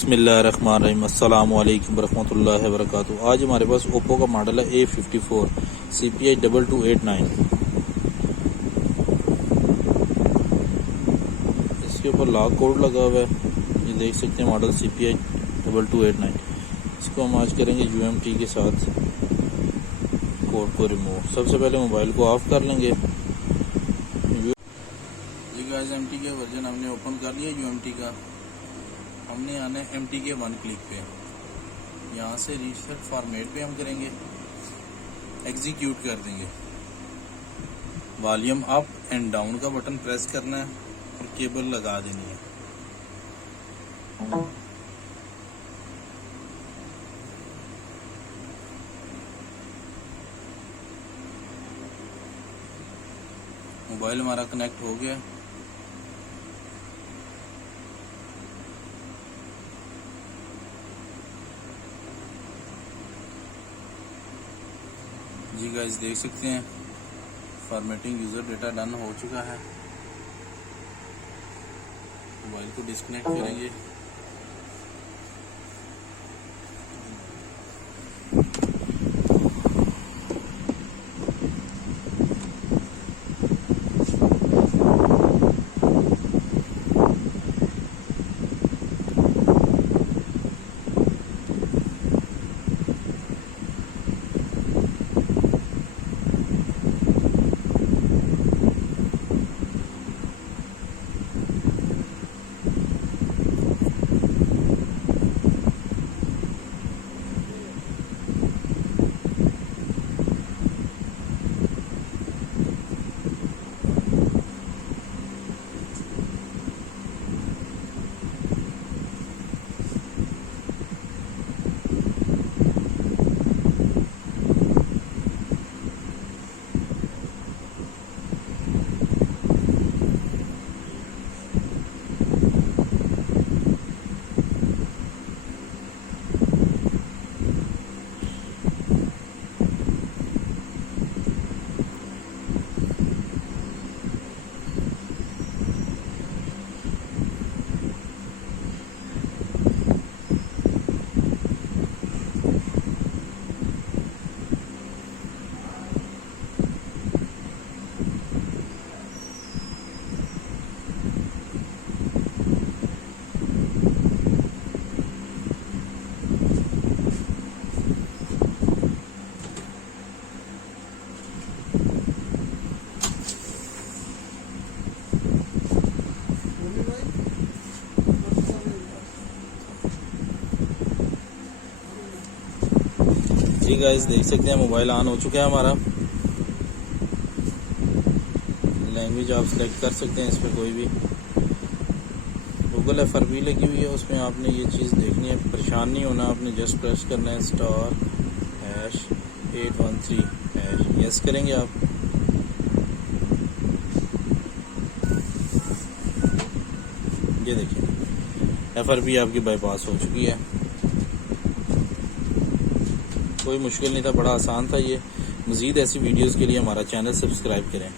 बिस्मिल्लाहिर्रहमानिर्रहीम अस्सलाम वालेकुम वरहमतुल्लाहि वबरकातुहू। आज हमारे पास ओप्पो का मॉडल है A54 CPH2239। इसके ऊपर लॉक कोड लगा हुआ है, ये देख सकते हैं मॉडल CPH2239। इसको हम आज करेंगे UMT के साथ कोड को रिमूव। सबसे पहले मोबाइल को ऑफ कर लेंगे। MT के वर्जन हमने ओपन कर लिया UMT का। हमने आना है MT के 1 क्लिक पे, यहाँ से रीसेट फॉर्मेट पे हम करेंगे, एग्जीक्यूट कर देंगे। वॉल्यूम अप एंड डाउन का बटन प्रेस करना है और केबल लगा देनी है। मोबाइल हमारा कनेक्ट हो गया। जी गाइस देख सकते हैं फॉर्मेटिंग यूजर डेटा डन हो चुका है। मोबाइल को डिस्कनेक्ट करेंगे। जी गाइस देख सकते हैं मोबाइल ऑन हो चुका है हमारा। लैंग्वेज आप सेलेक्ट कर सकते हैं, इस पर कोई भी। गूगल FRP लगी हुई है, उसमें आपने ये चीज़ देखनी है, परेशान नहीं होना। आपने जस्ट प्रेस करना है *#813#। यस करेंगे आप। ये देखिए FRP आपकी बाईपास हो चुकी है। कोई मुश्किल नहीं था, बड़ा आसान था ये। मज़ीद ऐसी वीडियोस के लिए हमारा चैनल सब्सक्राइब करें।